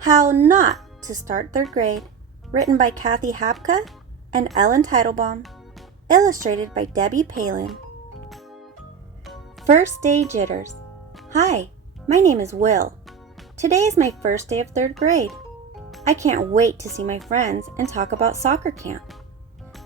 How Not to Start Third Grade, written by Kathy Hapka and Ellen Teitelbaum, illustrated by Debbie Palin. First Day Jitters. Hi, my name is Will. Today is my first day of third grade. I can't wait to see my friends and talk about soccer camp.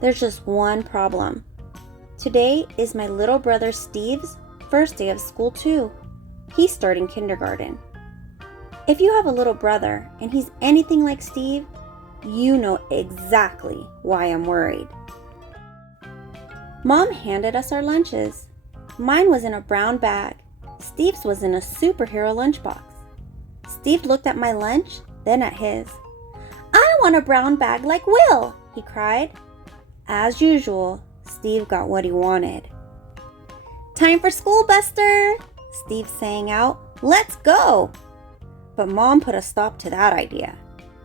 There's just one problem. Today is my little brother Steve's first day of school too. He's starting kindergarten. If you have a little brother and he's anything like Steve, you know exactly why I'm worried. Mom handed us our lunches. Mine was in a brown bag. Steve's was in a superhero lunchbox. Steve looked at my lunch, then at his. "I want a brown bag like Will," he cried. As usual, Steve got what he wanted. "Time for school, Buster," Steve sang out. "Let's go." But Mom put a stop to that idea.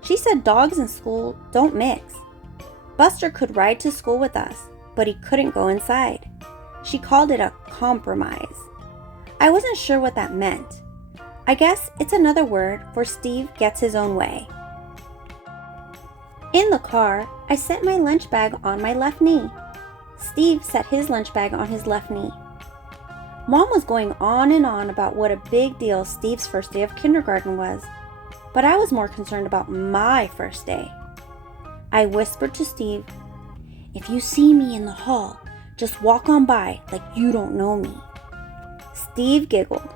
She said dogs in school don't mix. Buster could ride to school with us, but he couldn't go inside. She called it a compromise. I wasn't sure what that meant. I guess it's another word for Steve gets his own way. In the car, I set my lunch bag on my left knee. Steve set his lunch bag on his left knee. Mom was going on and on about what a big deal Steve's first day of kindergarten was, but I was more concerned about my first day. I whispered to Steve, "If you see me in the hall, just walk on by like you don't know me." Steve giggled.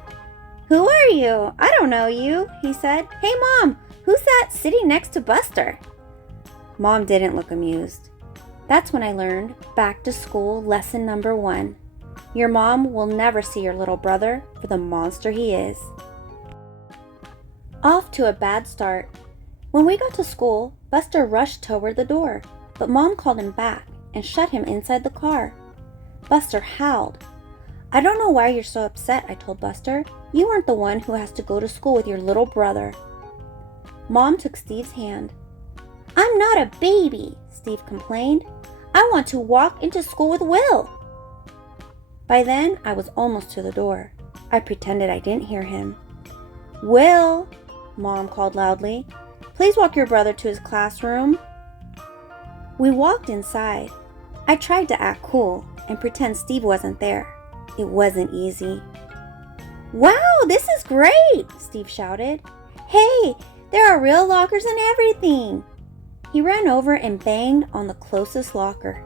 "Who are you? I don't know you," he said. "Hey Mom, who's that sitting next to Buster?" Mom didn't look amused. That's when I learned back to school lesson number 1. Your mom will never see your little brother for the monster he is. Off to a bad start. When we got to school, Buster rushed toward the door, but Mom called him back and shut him inside the car. Buster howled. "I don't know why you're so upset," I told Buster. "You aren't the one who has to go to school with your little brother." Mom took Steve's hand. "I'm not a baby," Steve complained. "I want to walk into school with Will." By then, I was almost to the door. I pretended I didn't hear him. "Will," Mom called loudly, "please walk your brother to his classroom." We walked inside. I tried to act cool and pretend Steve wasn't there. It wasn't easy. "Wow, this is great!" Steve shouted. "Hey, there are real lockers and everything!" He ran over and banged on the closest locker.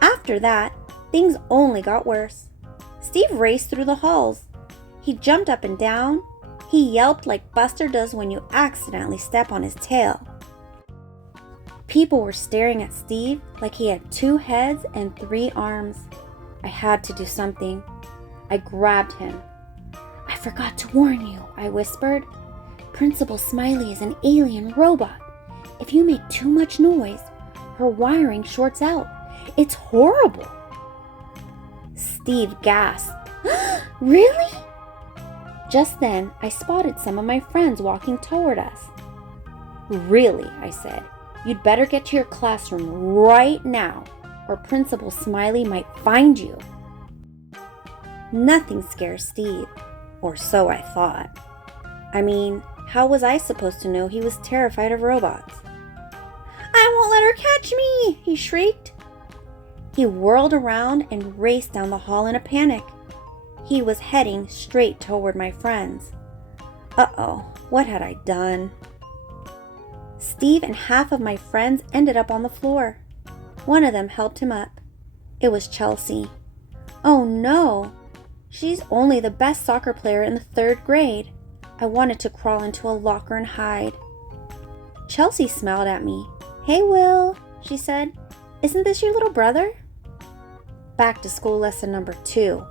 After that, things only got worse. Steve raced through the halls. He jumped up and down. He yelped like Buster does when you accidentally step on his tail. People were staring at Steve like he had 2 heads and 3 arms. I had to do something. I grabbed him. "I forgot to warn you," I whispered. "Principal Smiley is an alien robot. If you make too much noise, her wiring shorts out. It's horrible." Steve gasped. "Really?" Just then, I spotted some of my friends walking toward us. "Really," I said, "you'd better get to your classroom right now, or Principal Smiley might find you." Nothing scares Steve, or so I thought. I mean, how was I supposed to know he was terrified of robots? "I won't let her catch me!" he shrieked. He whirled around and raced down the hall in a panic. He was heading straight toward my friends. Uh-oh, what had I done? Steve and half of my friends ended up on the floor. One of them helped him up. It was Chelsea. Oh no! She's only the best soccer player in the 3rd grade. I wanted to crawl into a locker and hide. Chelsea smiled at me. "Hey, Will," she said. "Isn't this your little brother?" Back to school lesson number 2.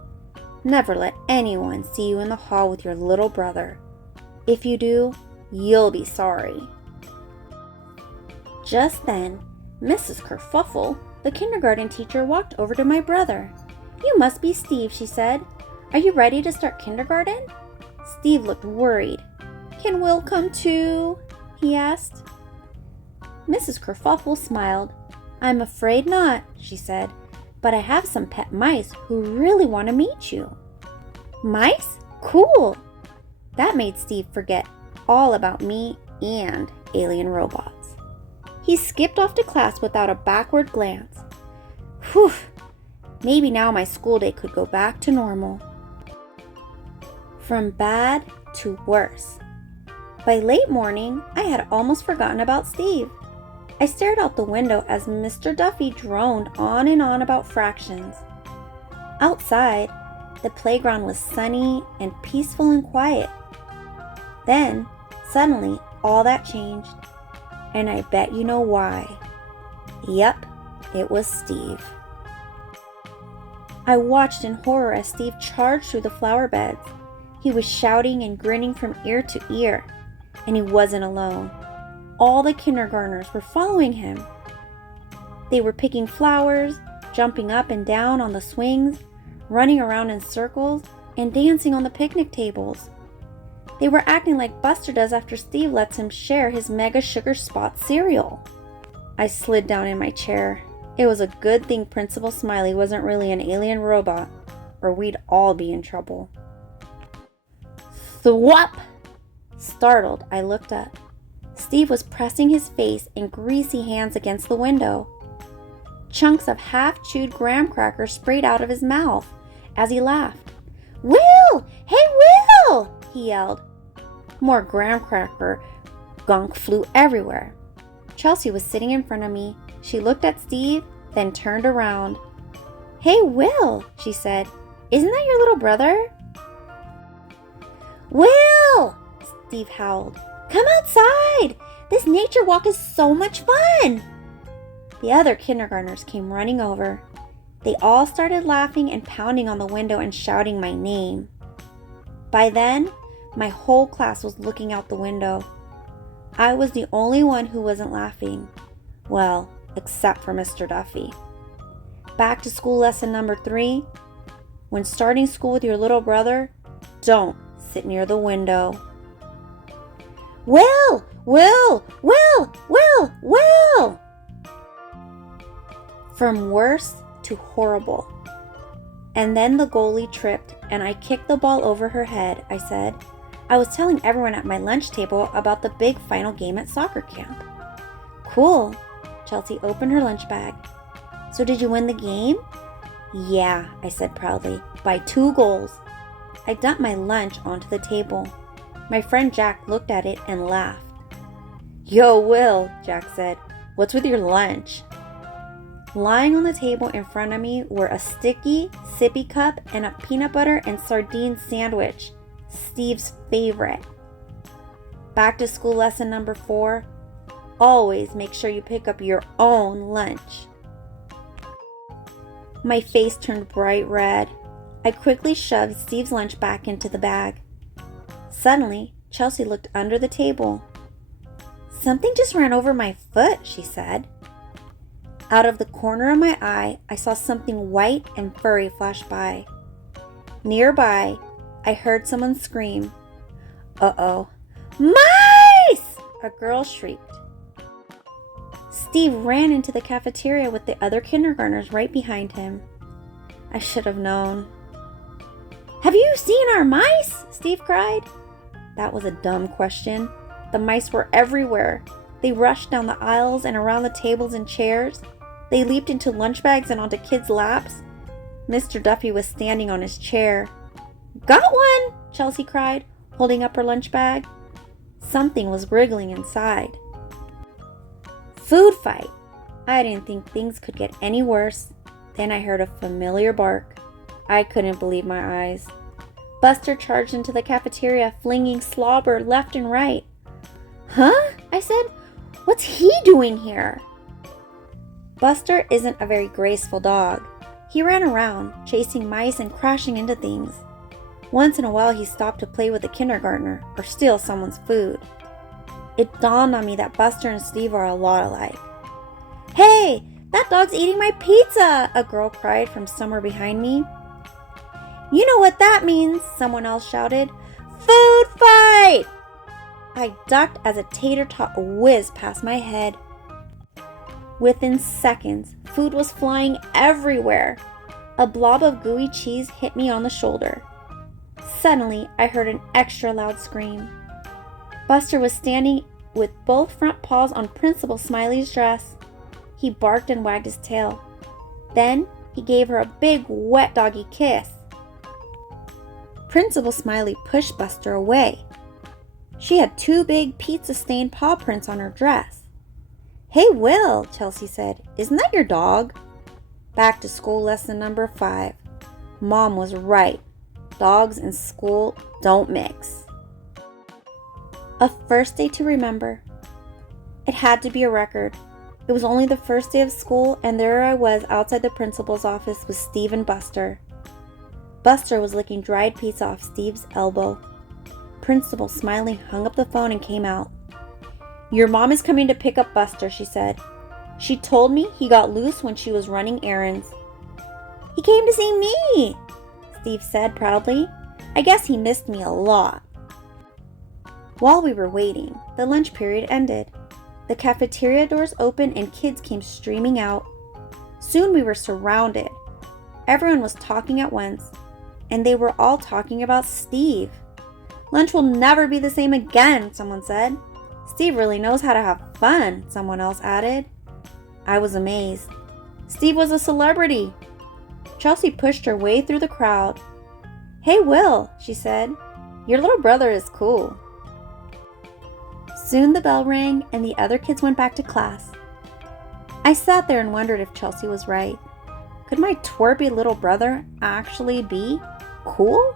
Never let anyone see you in the hall with your little brother. If you do, you'll be sorry. Just then, Mrs. Kerfuffle, the kindergarten teacher, walked over to my brother. "You must be Steve," she said. "Are you ready to start kindergarten?" Steve looked worried. "Can Will come too?" he asked. Mrs. Kerfuffle smiled. "I'm afraid not," she said, "but I have some pet mice who really want to meet you." "Mice? Cool!" That made Steve forget all about me and alien robots. He skipped off to class without a backward glance. Whew, maybe now my school day could go back to normal. From bad to worse. By late morning, I had almost forgotten about Steve. I stared out the window as Mr. Duffy droned on and on about fractions. Outside, the playground was sunny and peaceful and quiet. Then, suddenly, all that changed. And I bet you know why. Yep, it was Steve. I watched in horror as Steve charged through the flower beds. He was shouting and grinning from ear to ear. And he wasn't alone. All the kindergartners were following him. They were picking flowers, jumping up and down on the swings, running around in circles, and dancing on the picnic tables. They were acting like Buster does after Steve lets him share his Mega Sugar Spot cereal. I slid down in my chair. It was a good thing Principal Smiley wasn't really an alien robot, or we'd all be in trouble. Thwop! Startled, I looked up. Steve was pressing his face and greasy hands against the window. Chunks of half-chewed graham crackers sprayed out of his mouth as he laughed. Will! Hey, Will! He yelled. More graham cracker gunk flew everywhere. Chelsea was sitting in front of me. She looked at Steve, then turned around. Hey, Will, she said. Isn't that your little brother? Will! Steve howled. Come outside! This nature walk is so much fun! The other kindergartners came running over. They all started laughing and pounding on the window and shouting my name. By then, my whole class was looking out the window. I was the only one who wasn't laughing. Well, except for Mr. Duffy. Back to school lesson number 3. When starting school with your little brother, don't sit near the window. Will! Will! Will! Will! Will! From worse to horrible. And then the goalie tripped and I kicked the ball over her head, I said. I was telling everyone at my lunch table about the big final game at soccer camp. Cool. Chelsea opened her lunch bag. So did you win the game? Yeah, I said proudly, by 2 goals. I dumped my lunch onto the table. My friend Jack looked at it and laughed. Yo, Will, Jack said, what's with your lunch? Lying on the table in front of me were a sticky, sippy cup and a peanut butter and sardine sandwich, Steve's favorite. Back to school lesson number 4. Always make sure you pick up your own lunch. My face turned bright red. I quickly shoved Steve's lunch back into the bag. Suddenly, Chelsea looked under the table. Something just ran over my foot, she said. Out of the corner of my eye, I saw something white and furry flash by. Nearby, I heard someone scream. Uh-oh. Mice! A girl shrieked. Steve ran into the cafeteria with the other kindergartners right behind him. I should have known. Have you seen our mice? Steve cried. That was a dumb question. The mice were everywhere. They rushed down the aisles and around the tables and chairs. They leaped into lunch bags and onto kids' laps. Mr. Duffy was standing on his chair. Got one! Chelsea cried, holding up her lunch bag. Something was wriggling inside. Food fight. I didn't think things could get any worse. Then I heard a familiar bark. I couldn't believe my eyes. Buster charged into the cafeteria, flinging slobber left and right. Huh? I said. What's he doing here? Buster isn't a very graceful dog. He ran around, chasing mice and crashing into things. Once in a while he stopped to play with a kindergartner or steal someone's food. It dawned on me that Buster and Steve are a lot alike. Hey, that dog's eating my pizza, a girl cried from somewhere behind me. You know what that means, someone else shouted. Food fight! I ducked as a tater tot whizzed past my head. Within seconds, food was flying everywhere. A blob of gooey cheese hit me on the shoulder. Suddenly, I heard an extra loud scream. Buster was standing with both front paws on Principal Smiley's dress. He barked and wagged his tail. Then he gave her a big, wet doggy kiss. Principal Smiley pushed Buster away. She had 2 big pizza-stained paw prints on her dress. "Hey, Will," Chelsea said, "isn't that your dog?" Back to school lesson number 5. Mom was right. Dogs and school don't mix. A first day to remember. It had to be a record. It was only the first day of school, and there I was outside the principal's office with Steve and Buster. Buster was licking dried pizza off Steve's elbow. Principal Smiley hung up the phone and came out. "Your mom is coming to pick up Buster," she said. "She told me he got loose when she was running errands." "He came to see me," Steve said proudly. "I guess he missed me a lot." While we were waiting, the lunch period ended. The cafeteria doors opened and kids came streaming out. Soon we were surrounded. Everyone was talking at once, and they were all talking about Steve. "Lunch will never be the same again," someone said. "Steve really knows how to have fun," someone else added. I was amazed. Steve was a celebrity. Chelsea pushed her way through the crowd. "Hey, Will," she said. "Your little brother is cool." Soon the bell rang and the other kids went back to class. I sat there and wondered if Chelsea was right. Could my twerpy little brother actually be cool?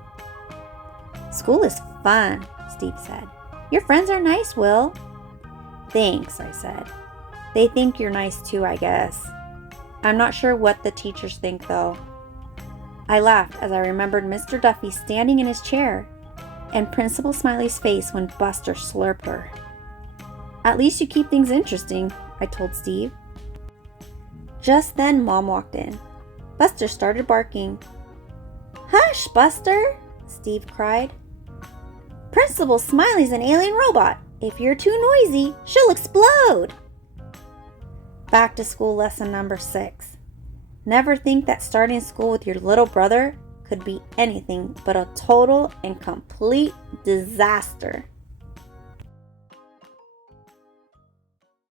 "School is fun," Steve said. "Your friends are nice, Will." "Thanks," I said. "They think you're nice too, I guess. I'm not sure what the teachers think, though." I laughed as I remembered Mr. Duffy standing in his chair and Principal Smiley's face when Buster slurped her. "At least you keep things interesting," I told Steve. Just then, Mom walked in. Buster started barking. "Hush, Buster!" Steve cried. "Principal Smiley's an alien robot. If you're too noisy, she'll explode." Back to school lesson number 6. Never think that starting school with your little brother could be anything but a total and complete disaster.